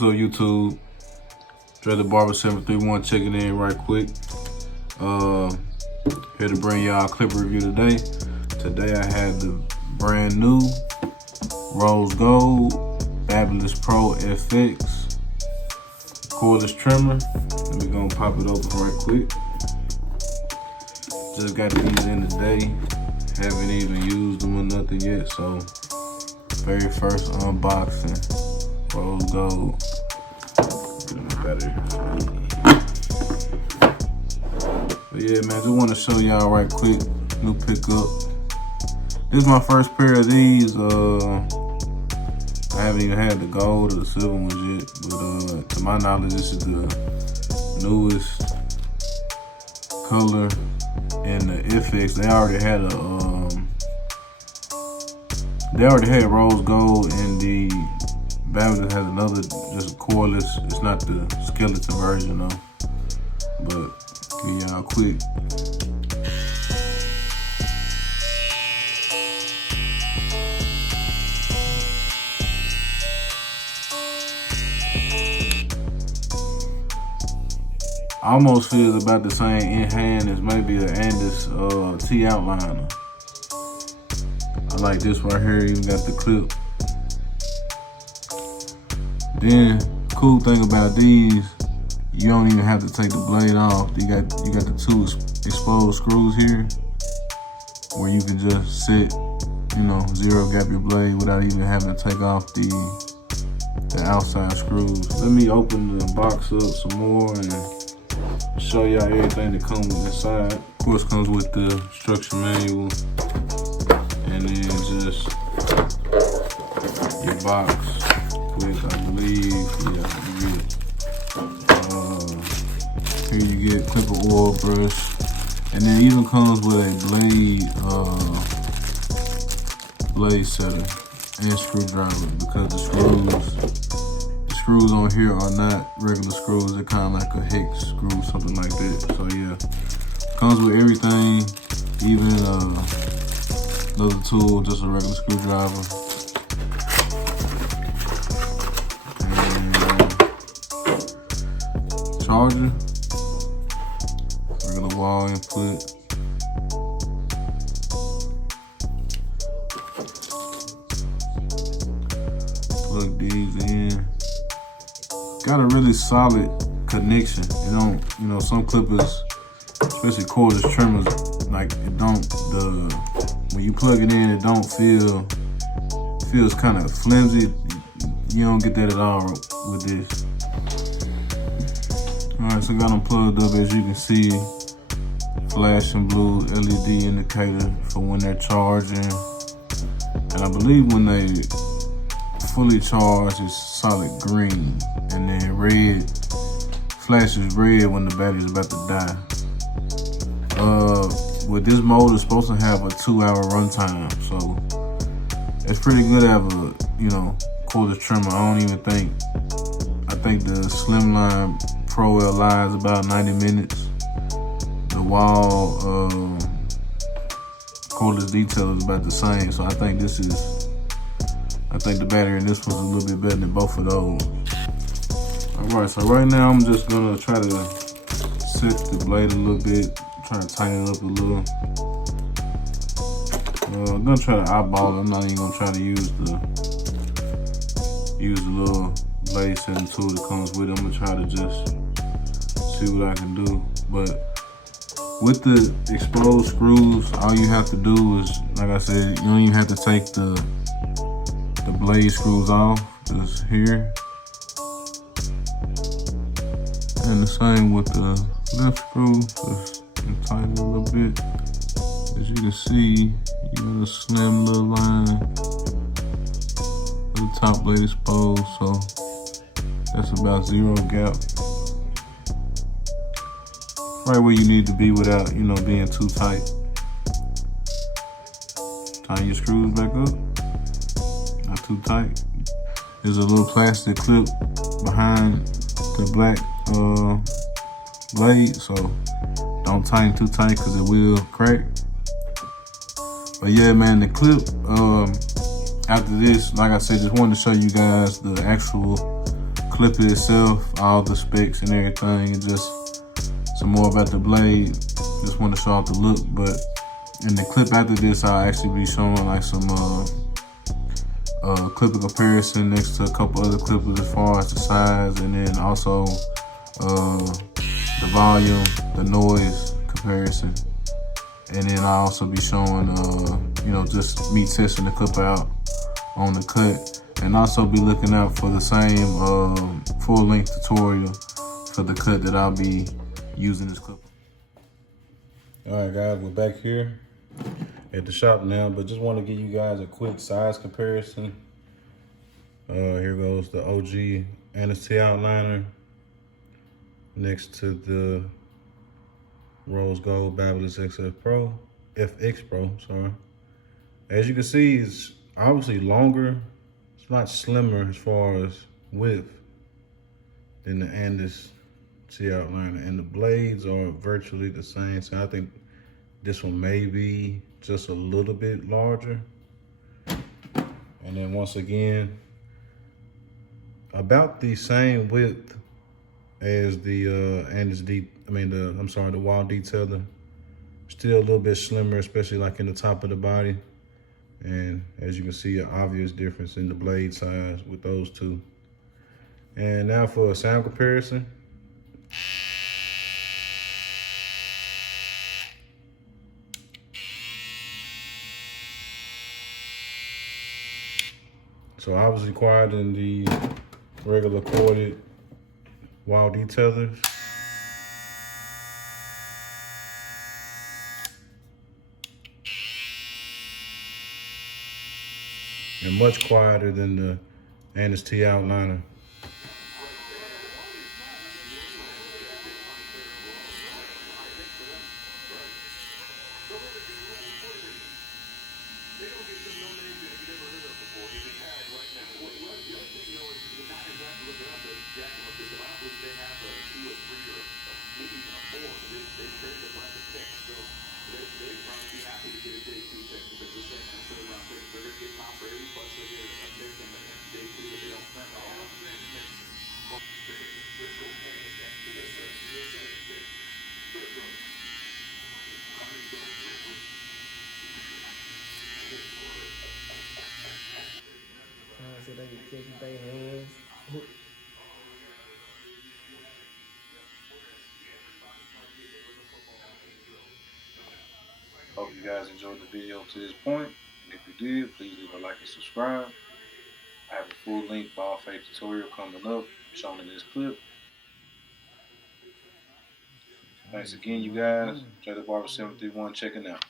What's up, YouTube? Dreaded Barber 731 checking in right quick. Here to bring y'all a clip review today. Today I had the brand new Rose Gold Babylisspro FX cordless trimmer. And we're gonna pop it open right quick. Just got these in today. Haven't even used them or nothing yet, so very first unboxing. Rose Gold. Better. But yeah, man, just want to show y'all right quick. New pickup. This is my first pair of these. I haven't even had the gold or the silver ones yet, but to my knowledge, this is the newest color in the FX. They already had Rose Gold, and the Babyliss has another, just cordless. It's not the skeleton version though. But give y'all quick. Almost feels about the same in hand as maybe the Andis T outliner. I like this right here. Even got the clip. Then, cool thing about these, you don't even have to take the blade off. You got the two exposed screws here, where you can just set, zero gap your blade without even having to take off the outside screws. Let me open the box up some more and show y'all everything that comes inside. Of course, comes with the instruction manual, and then just your box. I believe, here you get clipper oil brush, and then it even comes with a blade setter and screwdriver, because the screws on here are not regular screws. They're kind of like a hex screw, something like that. So yeah, comes with everything, even another tool, just a regular screwdriver. Charger, regular wall input, plug these in. Got a really solid connection. It don't, some clippers, especially cordless trimmers, like when you plug it in, it don't feels kind of flimsy. You don't get that at all with this. Alright, so got them plugged up, as you can see. Flashing blue LED indicator for when they're charging. And I believe when they fully charge, it's solid green. And then red, flashes red when the battery's about to die. With this motor, it's supposed to have a 2-hour runtime. So it's pretty good to have a, cordless trimmer. I think the Slimline Pro Li is about 90 minutes. The wall cordless detail is about the same. So I think the battery in this one's a little bit better than both of those. Alright, so right now I'm just gonna try to set the blade a little bit, try to tighten it up a little. I'm gonna try to eyeball it. I'm not even gonna try to use the little blade setting tool that comes with it. I'm gonna try to just see what I can do. But with the exposed screws, all you have to do is, like I said, you don't even have to take the blade screws off. Just here. And the same with the left screw. Just tighten it a little bit. As you can see, you got a slim little line. The top blade exposed, so that's about zero gap. Right where you need to be without, being too tight. Tighten your screws back up. Not too tight. There's a little plastic clip behind the black blade, so don't tighten too tight because it will crack. But yeah, man, the clip, after this, like I said, just wanted to show you guys the actual clip itself, all the specs and everything, and just some more about the blade. Just want to show off the look, but in the clip after this, I'll actually be showing like some clipper comparison next to a couple other clippers as far as the size, and then also the volume, the noise comparison. And then I'll also be showing, just me testing the clip out on the cut, and also be looking out for the same full-length tutorial for the cut that I'll be using this clip. All right, guys, we're back here at the shop now, but just want to give you guys a quick size comparison. Here goes the OG NST outliner next to the Rose Gold Babylisspro, FX Pro, sorry. As you can see, it's obviously longer. It's not slimmer as far as width than the NST outliner, and the blades are virtually the same. So I think this one may be just a little bit larger. And then once again, about the same width as the the wall detailer. Still a little bit slimmer, especially like in the top of the body. And as you can see, an obvious difference in the blade size with those two. And now for a sound comparison. So obviously quieter than the regular corded wall detailers. And much quieter than the NST outliner. So they can catch with their hands. Hope you guys enjoyed the video to this point. If you did, please leave a like and subscribe. I have a full-length ball fade tutorial coming up, shown in this clip. Thanks again, you guys. J the Barber 731 checking out.